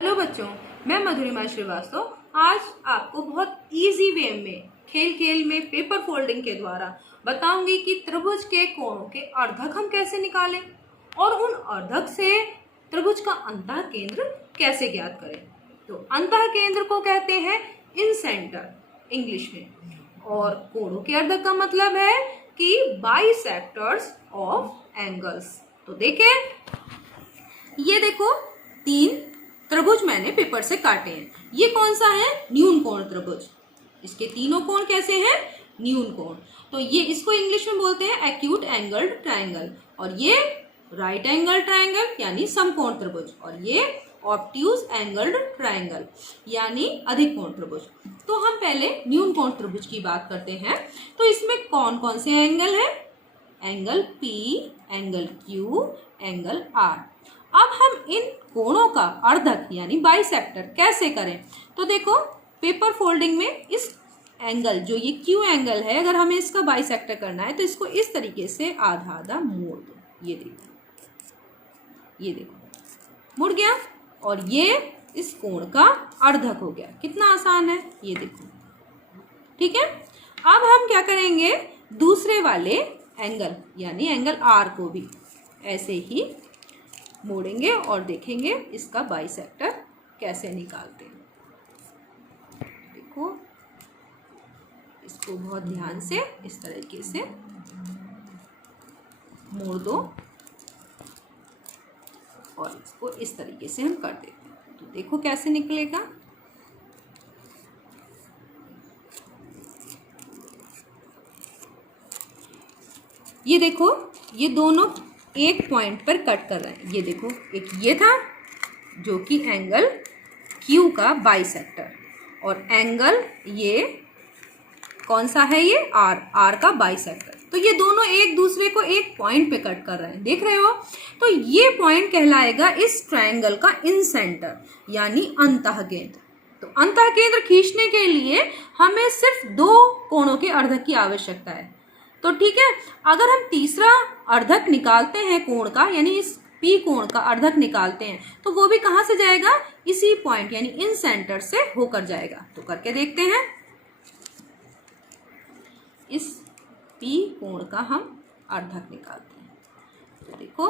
Hello बच्चों, मैं मधुरिमा श्रीवास्तव आज आपको बहुत इजी वे में खेल खेल में पेपर फोल्डिंग के द्वारा बताऊंगी कि त्रिभुज के कोणों के अर्धक हम कैसे निकालें और उन अर्धक से त्रिभुज का अंतः केंद्र कैसे ज्ञात करें। तो अंतः केंद्र को कहते हैं इन सेंटर इंग्लिश में, और कोणों के अर्धक का मतलब है कि बाइसेक्टर्स ऑफ एंगल्स। तो देखें, ये देखो तीन त्रिभुज मैंने पेपर से काटे हैं। ये कौन सा है? न्यून कोण त्रिभुज। इसके तीनों कोण कैसे हैं? न्यून कोण। तो ये इसको इंग्लिश में बोलते हैं एक्यूट एंगल्ड ट्रायंगल, और ये राइट एंगल ट्रायंगल यानी समकोण त्रिभुज, और ये ऑब्ट्यूज एंगल्ड ट्रायंगल यानी अधिक कोण त्रिभुज। तो हम पहले न्यून कोण त्रिभुज की बात करते हैं। तो इसमें कौन कौन से एंगल है? Angle P, angle Q, angle R। अब हम इन कोणों का अर्धक यानी बाइसेक्टर कैसे करें? तो देखो, पेपर फोल्डिंग में इस एंगल जो ये Q एंगल है, अगर हमें इसका बाइसेक्टर करना है तो इसको इस तरीके से आधा आधा मोड़ दो। ये देखो, ये देखो मुड़ गया, और ये इस कोण का अर्धक हो गया। कितना आसान है, ये देखो। ठीक है, अब हम क्या करेंगे, दूसरे वाले एंगल यानी एंगल R को भी ऐसे ही मोड़ेंगे और देखेंगे इसका बाइसेक्टर कैसे निकालते हैं। देखो, इसको बहुत ध्यान से इस तरीके से मोड़ दो और इसको इस तरीके से हम कर देते हैं। तो देखो कैसे निकलेगा। ये देखो, ये दोनों एक पॉइंट पर कट कर रहे हैं। ये देखो, एक ये था जो कि एंगल Q का बाइसेक्टर, और एंगल ये कौन सा है? ये R का बाइसेक्टर। तो ये दोनों एक दूसरे को एक पॉइंट पे कट कर रहे हैं, देख रहे हो। तो ये पॉइंट कहलाएगा इस ट्रायंगल का इन सेंटर यानी अंतः केंद्र। तो अंतः केंद्र खींचने के लिए हमें सिर्फ दो कोणों के अर्धक की आवश्यकता है। तो ठीक है, अगर हम तीसरा अर्धक निकालते हैं कोण का, यानी इस P कोण का अर्धक निकालते हैं, तो वो भी कहाँ से जाएगा? इसी पॉइंट यानी इन सेंटर से होकर जाएगा। तो करके देखते हैं। इस P कोण का हम अर्धक निकालते हैं। तो देखो,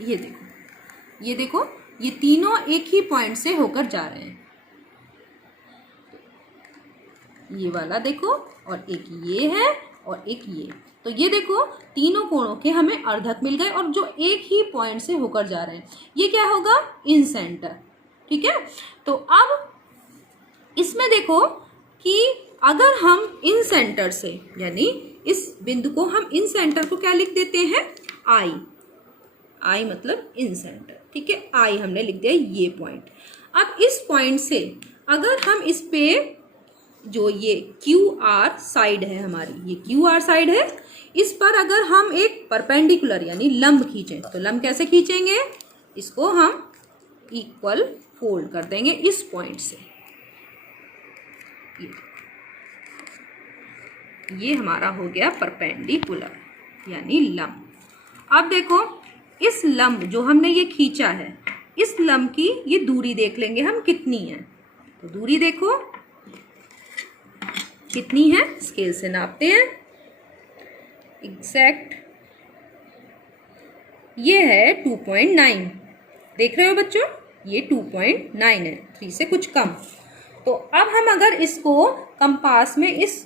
ये देखो, ये देखो, ये तीनों एक ही पॉइंट से होकर जा रहे हैं। ये वाला देखो, और एक ये है और एक ये। तो ये देखो, तीनों कोणों के हमें अर्धक मिल गए, और जो एक ही पॉइंट से होकर जा रहे हैं, ये क्या होगा? इन सेंटर। ठीक है, तो अब इसमें देखो कि अगर हम इन सेंटर से, यानी इस बिंदु को हम इन सेंटर को क्या लिख देते हैं? I मतलब इन सेंटर। ठीक है, I हमने लिख दिया ये पॉइंट। अब इस पॉइंट से अगर हम इस पे जो ये QR साइड है हमारी, ये QR साइड है, इस पर अगर हम एक परपेंडिकुलर यानी लंब खींचें, तो लंब कैसे खींचेंगे? इसको हम इक्वल फोल्ड कर देंगे इस पॉइंट से। ये हमारा हो गया परपेंडिकुलर यानी लंब। अब देखो, इस लंब जो हमने ये खींचा है, इस लंब की ये दूरी देख लेंगे हम कितनी है। तो दूरी देखो कितनी है, स्केल से नापते हैं। एग्जैक्ट ये है 2.9। देख रहे हो बच्चों, ये 2.9 है, 3 से कुछ कम। तो अब हम अगर इसको कंपास में इस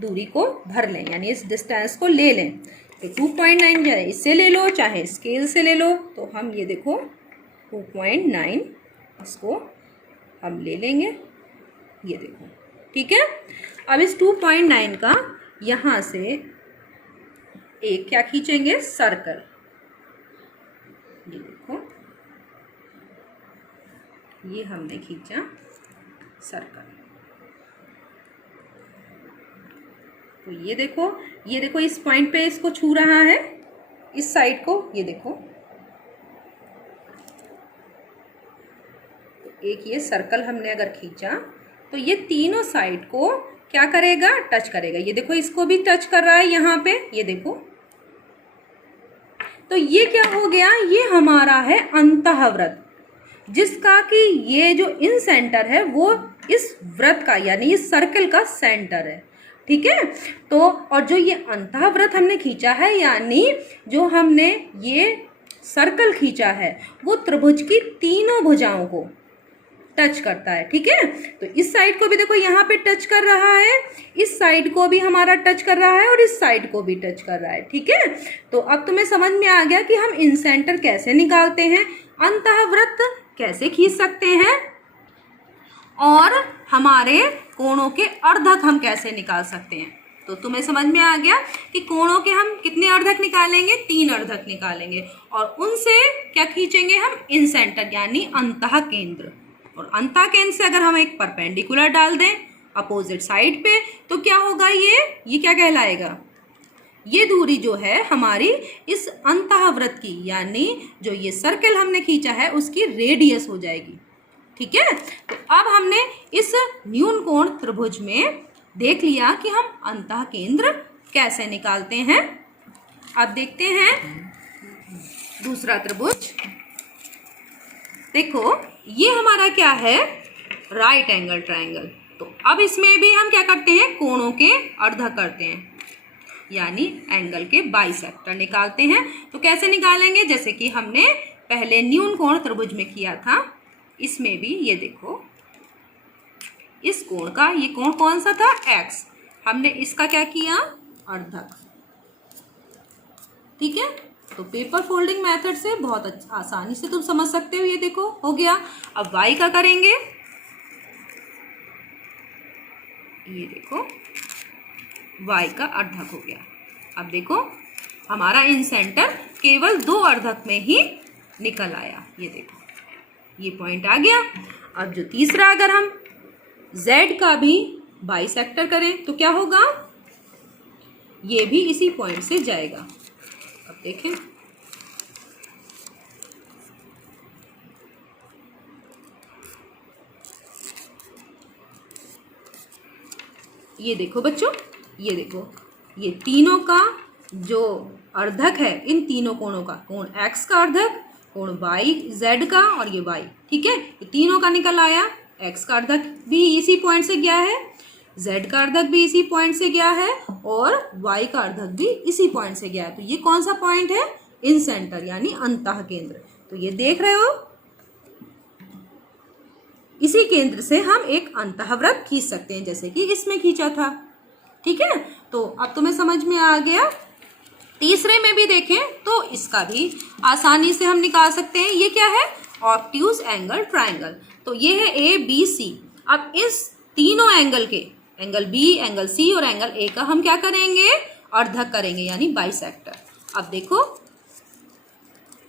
दूरी को भर लें, यानी इस डिस्टेंस को ले लें, तो 2.9 चाहे इससे ले लो चाहे स्केल से ले लो, तो हम ये देखो 2.9 इसको हम ले लेंगे। ये देखो, ठीक है। अब इस 2.9 का यहाँ से एक क्या खींचेंगे? सर्कल। ये देखो, ये हमने खींचा सर्कल। तो ये देखो इस पॉइंट पे इसको छू रहा है, इस साइड को। ये देखो, तो एक ये सर्कल हमने अगर खींचा तो ये तीनों साइड को क्या करेगा, टच करेगा। ये देखो इसको भी टच कर रहा है यहाँ पे, ये देखो। तो ये क्या हो गया, ये हमारा है अंतःव्रत, जिसका कि ये जो इन सेंटर है वो इस व्रत का यानी इस सर्कल का सेंटर है। ठीक है। तो और जो ये अंतःव्रत हमने खींचा है यानी जो हमने ये सर्कल खींचा है वो त्रिभुज की तीनों भुजाओं को टच करता है। ठीक है। तो इस साइड को भी देखो यहाँ पे टच कर रहा है, इस साइड को भी हमारा टच कर रहा है और इस साइड को भी टच कर रहा है। ठीक है। तो अब तुम्हें समझ में आ गया कि हम इन सेंटर कैसे निकालते हैं, अंतःव्रत कैसे खींच सकते हैं और हमारे कोणों के अर्धक हम कैसे निकाल सकते हैं। तो तुम्हें समझ में आ गया कि कोणों के हम कितने अर्धक निकालेंगे, 3 अर्धक निकालेंगे और उनसे क्या खींचेंगे हम, इन सेंटर यानी अंतः केंद्र। और अंतः केंद्र से अगर हम एक परपेंडिकुलर डाल दें अपोजिट साइड पे तो क्या होगा, ये क्या कहलाएगा, ये दूरी जो है हमारी इस अंतःव्रत की यानी जो ये सर्कल हमने खींचा है उसकी रेडियस हो जाएगी। ठीक है। तो अब हमने इस न्यून कोण त्रिभुज में देख लिया कि हम अंतः केंद्र कैसे निकालते हैं। अब देखते हैं दूसरा त्रिभुज। देखो ये हमारा क्या है, राइट एंगल ट्रायंगल। तो अब इसमें भी हम क्या करते हैं, कोणों के अर्धक करते हैं यानी एंगल के बाइसेक्टर निकालते हैं। तो कैसे निकालेंगे, जैसे कि हमने पहले न्यून कोण त्रिभुज में किया था, इसमें भी ये देखो इस कोण का, ये कोण कौन सा था, x, हमने इसका क्या किया, अर्धक। ठीक है। तो पेपर फोल्डिंग मेथड से बहुत आसानी से तुम समझ सकते हो। ये देखो हो गया। अब y का करेंगे, ये देखो y का अर्धक हो गया। अब देखो हमारा इन सेंटर केवल 2 अर्धक में ही निकल आया। ये देखो ये पॉइंट आ गया। अब जो तीसरा, अगर हम z का भी बाइसेक्टर करें तो क्या होगा, ये भी इसी पॉइंट से जाएगा। अब देखें, ये देखो बच्चों, ये देखो ये तीनों का जो अर्धक है, इन तीनों कोणों का, कोण x का अर्धक, कोण y z का और ये y। ठीक है। ये तीनों का निकल आया। x का अर्धक भी इसी पॉइंट से गया है, z का अर्धक भी इसी पॉइंट से गया है और y का अर्धक भी इसी पॉइंट से गया है। तो ये कौन सा पॉइंट है, इन सेंटर यानी अंतः केंद्र। तो ये देख रहे हो, इसी केंद्र से हम एक अंतःव्रत खींच सकते हैं जैसे कि इसमें खींचा था। ठीक है। तो अब तुम्हें समझ में आ गया। तीसरे में भी देखें तो इसका भी आसानी से हम निकाल सकते हैं। ये क्या है, ऑब्ट्यूज एंगल ट्रायंगल। तो ये है ए बी सी। अब इस तीनों एंगल के, एंगल बी, एंगल सी और एंगल ए का हम क्या करेंगे, अर्धक करेंगे यानी बाइसेक्टर। अब देखो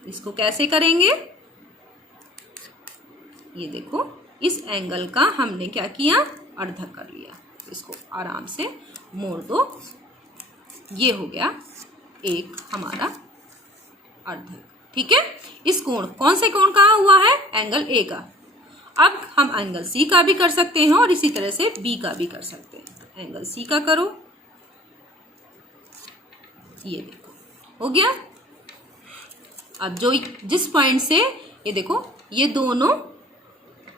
इसको कैसे करेंगे, ये देखो इस एंगल का हमने क्या किया, अर्धक कर लिया। इसको आराम से मोड़ दो, ये हो गया एक हमारा अर्धक। ठीक है। इस कोण, कौन से कोण का हुआ है, एंगल ए का। अब हम एंगल सी का भी कर सकते हैं और इसी तरह से बी का भी कर सकते हैं। एंगल सी का करो, ये देखो हो गया। अब जो जिस पॉइंट से, ये देखो ये दोनों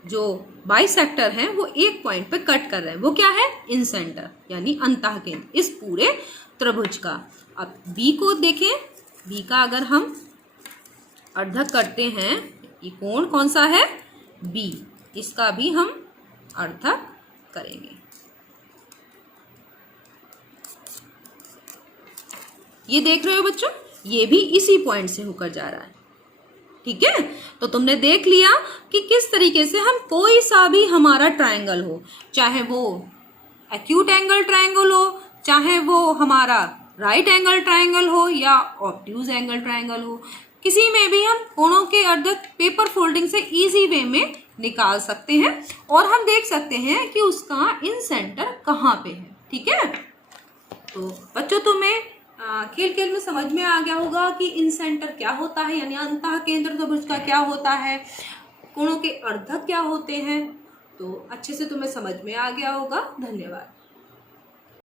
जो बाइसेक्टर हैं वो एक पॉइंट पे कट कर रहे हैं, वो क्या है, इन सेंटर यानी अंतः केंद्र इस पूरे त्रिभुज का। अब बी को देखें, बी का अगर हम अर्धक करते हैं, ये कोण कौन सा है, बी, इसका भी हम अर्धक करेंगे। ये देख रहे हो बच्चों, ये भी इसी पॉइंट से होकर जा रहा है। ठीक है। तो तुमने देख लिया कि किस तरीके से हम कोई सा भी हमारा ट्रायंगल हो, चाहे वो एक्यूट एंगल ट्रायंगल हो, चाहे वो हमारा राइट एंगल ट्रायंगल हो या ऑब्ट्यूज एंगल ट्रायंगल हो, किसी में भी हम कोणों के अर्धक पेपर फोल्डिंग से इजी वे में निकाल सकते हैं और हम देख सकते हैं कि उसका इन सेंटर कहाँ पे है। ठीक है। तो बच्चों तुम्हें खेल खेल में समझ में आ गया होगा कि इन सेंटर क्या होता है यानी अंतः केंद्र त्रिभुज का क्या होता है, कोणों के अर्धक क्या होते हैं। तो अच्छे से तुम्हें समझ में आ गया होगा। धन्यवाद।